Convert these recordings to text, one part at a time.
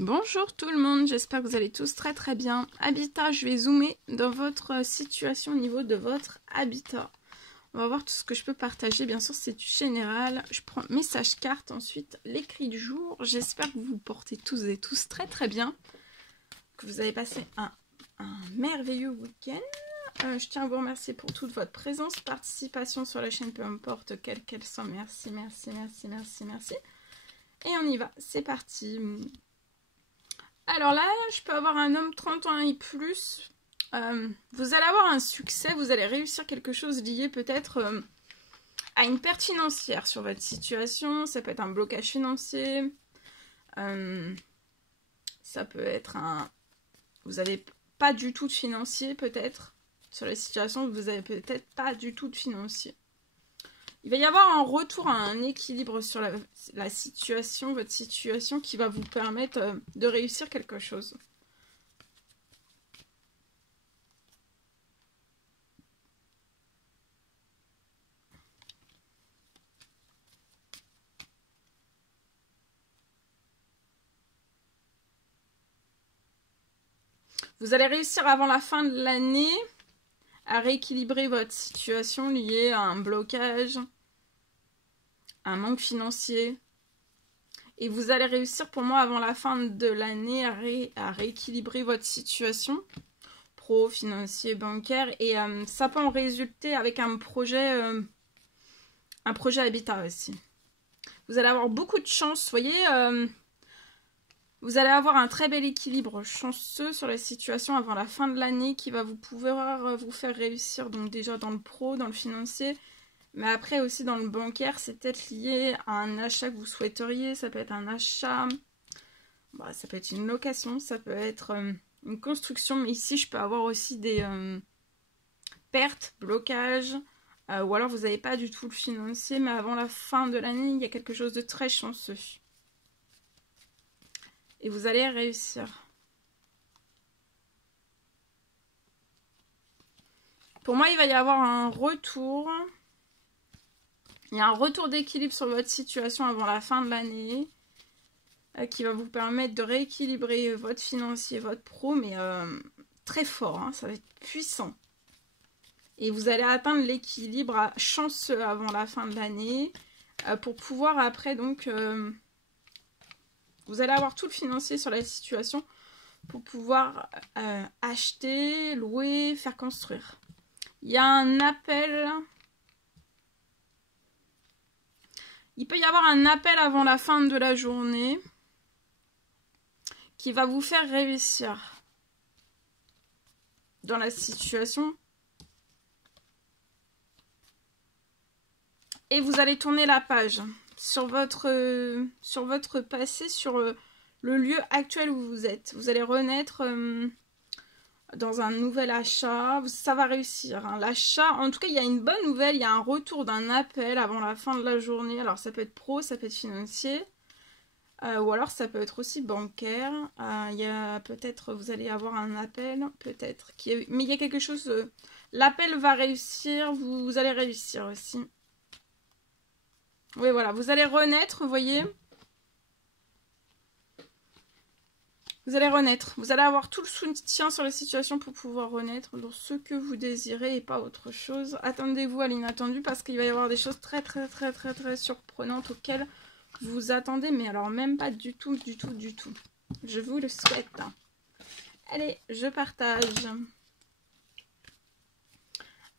Bonjour tout le monde, j'espère que vous allez tous très bien. Habitat, je vais zoomer dans votre situation au niveau de votre habitat. On va voir tout ce que je peux partager, bien sûr c'est du général. Je prends message carte, ensuite l'écrit du jour. J'espère que vous vous portez tous et tous très bien. Que vous avez passé un merveilleux week-end. Je tiens à vous remercier pour toute votre présence, participation sur la chaîne, peu importe quelle qu'elle soit. Merci. Et on y va, c'est parti. Alors là, je peux avoir un homme 30 ans et plus. Vous allez avoir un succès, vous allez réussir quelque chose lié peut-être à une perte financière sur votre situation. Ça peut être un blocage financier. Ça peut être un... Vous n'avez pas du tout de financier peut-être. Sur la situation, vous n'avez peut-être pas du tout de financier. Il va y avoir un retour à un équilibre sur la situation, votre situation, qui va vous permettre de réussir quelque chose. Vous allez réussir avant la fin de l'année à rééquilibrer votre situation liée à un blocage, un manque financier. Et vous allez réussir pour moi avant la fin de l'année à rééquilibrer votre situation pro, financier, bancaire. Et ça peut en résulter avec un projet habitat aussi. Vous allez avoir beaucoup de chance, vous voyez, vous allez avoir un très bel équilibre chanceux sur la situation avant la fin de l'année qui va pouvoir vous faire réussir, donc déjà dans le pro, dans le financier, mais après aussi dans le bancaire. C'est peut-être lié à un achat que vous souhaiteriez, ça peut être un achat, bah, ça peut être une location, ça peut être une construction, mais ici je peux avoir aussi des pertes, blocages, ou alors vous n'avez pas du tout le financier, mais avant la fin de l'année, il y a quelque chose de très chanceux. Et vous allez réussir. Pour moi, il va y avoir un retour. Il y a un retour d'équilibre sur votre situation avant la fin de l'année. Qui va vous permettre de rééquilibrer votre financier, votre pro. Mais très fort. Hein, ça va être puissant. Et vous allez atteindre l'équilibre chanceux avant la fin de l'année. Pour pouvoir après donc... vous allez avoir tout le financier sur la situation pour pouvoir acheter, louer, faire construire. Il y a un appel. Il peut y avoir un appel avant la fin de la journée qui va vous faire réussir dans la situation. Et vous allez tourner la page sur votre passé, sur le lieu actuel où vous êtes. Vous allez renaître dans un nouvel achat. Ça va réussir. Hein. L'achat, en tout cas, il y a une bonne nouvelle. Il y a un retour d'un appel avant la fin de la journée. Alors, ça peut être pro, ça peut être financier. Ou alors, ça peut être aussi bancaire. Il y a peut-être, vous allez avoir un appel, peut-être. Mais il y a quelque chose... l'appel va réussir. Vous allez réussir aussi. Oui, voilà, vous allez renaître, vous voyez. Vous allez renaître. Vous allez avoir tout le soutien sur la situation pour pouvoir renaître dans ce que vous désirez et pas autre chose. Attendez-vous à l'inattendu parce qu'il va y avoir des choses très surprenantes auxquelles vous vous attendez. Mais alors même pas du tout. Je vous le souhaite. Allez, je partage.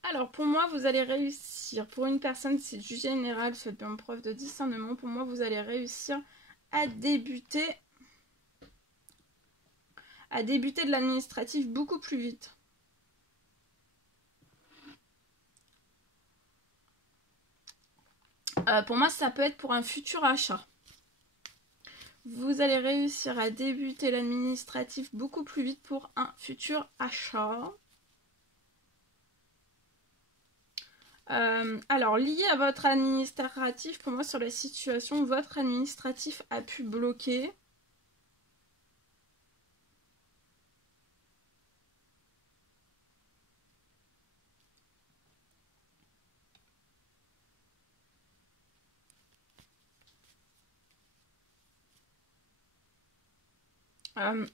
Alors, pour moi, vous allez réussir. Pour une personne, c'est du général, faites bien preuve de discernement. Pour moi, vous allez réussir à débuter de l'administratif beaucoup plus vite. Pour moi, ça peut être pour un futur achat. Vous allez réussir à débuter l'administratif beaucoup plus vite pour un futur achat. Alors, lié à votre administratif, pour moi, sur la situation, votre administratif a pu bloquer.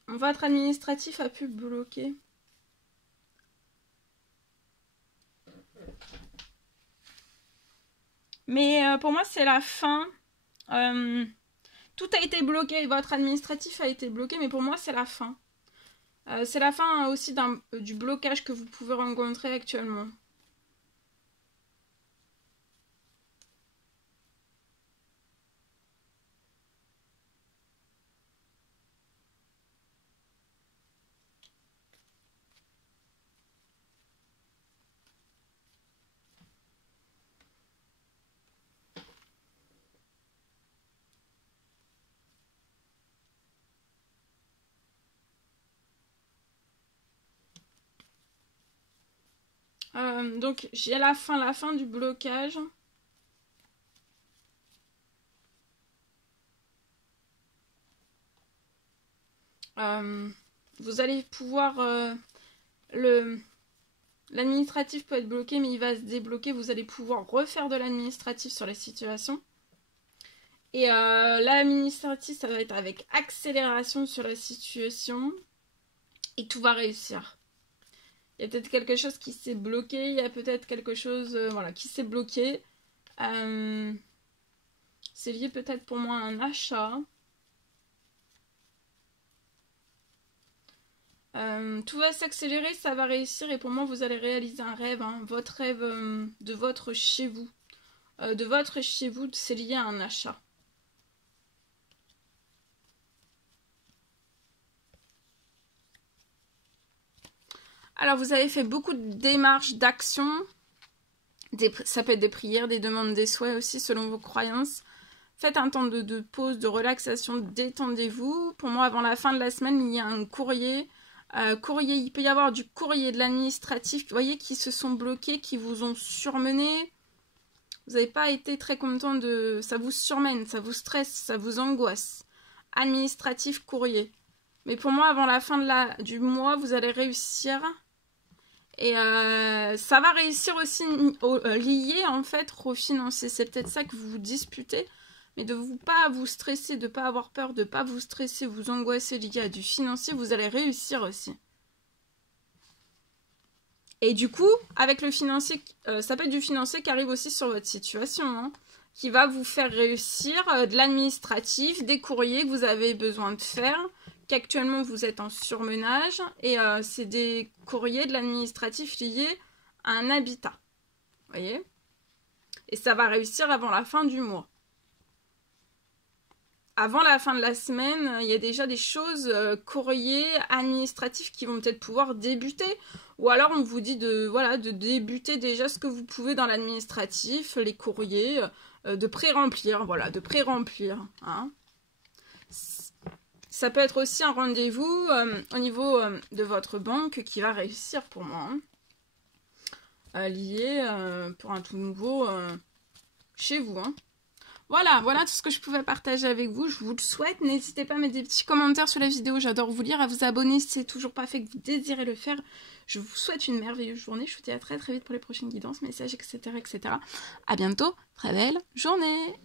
Votre administratif a pu bloquer. Mais pour moi, c'est la fin. Tout a été bloqué. Votre administratif a été bloqué, mais pour moi, c'est la fin. C'est la fin aussi du blocage que vous pouvez rencontrer actuellement. Donc j'ai la fin du blocage. Vous allez pouvoir l'administratif peut être bloqué, mais il va se débloquer. Vous allez pouvoir refaire de l'administratif sur les situations. Et l'administratif, ça va être avec accélération sur la situation. Et tout va réussir. Il y a peut-être quelque chose qui s'est bloqué. Il y a peut-être quelque chose voilà, qui s'est bloqué. C'est lié peut-être pour moi à un achat. Tout va s'accélérer, ça va réussir. Et pour moi, vous allez réaliser un rêve. Hein, votre rêve de votre chez vous. De votre chez vous, c'est lié à un achat. Alors, vous avez fait beaucoup de démarches, d'actions. Ça peut être des prières, des demandes, des souhaits aussi, selon vos croyances. Faites un temps de pause, de relaxation, détendez-vous. Pour moi, avant la fin de la semaine, il y a un courrier. Il peut y avoir du courrier de l'administratif, vous voyez, qui se sont bloqués, qui vous ont surmené. Vous n'avez pas été très content de... Ça vous surmène, ça vous stresse, ça vous angoisse. Administratif, courrier. Mais pour moi, avant la fin du mois, vous allez réussir. Et ça va réussir aussi lié en fait au financier. C'est peut-être ça que vous vous disputez. Mais de ne pas vous stresser, de ne pas avoir peur, de ne pas vous stresser, vous angoisser lié à du financier, vous allez réussir aussi. Et du coup, avec le financier, ça peut être du financier qui arrive aussi sur votre situation, hein, qui va vous faire réussir de l'administratif, des courriers que vous avez besoin de faire, qu'actuellement vous êtes en surmenage, et c'est des courriers de l'administratif liés à un habitat. Vous voyez? Et ça va réussir avant la fin du mois. Avant la fin de la semaine, il y a déjà des choses, courriers, administratifs qui vont peut-être pouvoir débuter. Ou alors on vous dit de débuter déjà ce que vous pouvez dans l'administratif, les courriers, de pré-remplir, voilà, de pré-remplir. Hein. Ça peut être aussi un rendez-vous au niveau de votre banque qui va réussir pour moi. Hein. Lié pour un tout nouveau chez vous. Hein. Voilà tout ce que je pouvais partager avec vous. Je vous le souhaite. N'hésitez pas à mettre des petits commentaires sur la vidéo. J'adore vous lire, à vous abonner si c'est toujours pas fait, que vous désirez le faire. Je vous souhaite une merveilleuse journée. Je vous dis à très très vite pour les prochaines guidances, messages, etc. À bientôt. Très belle journée.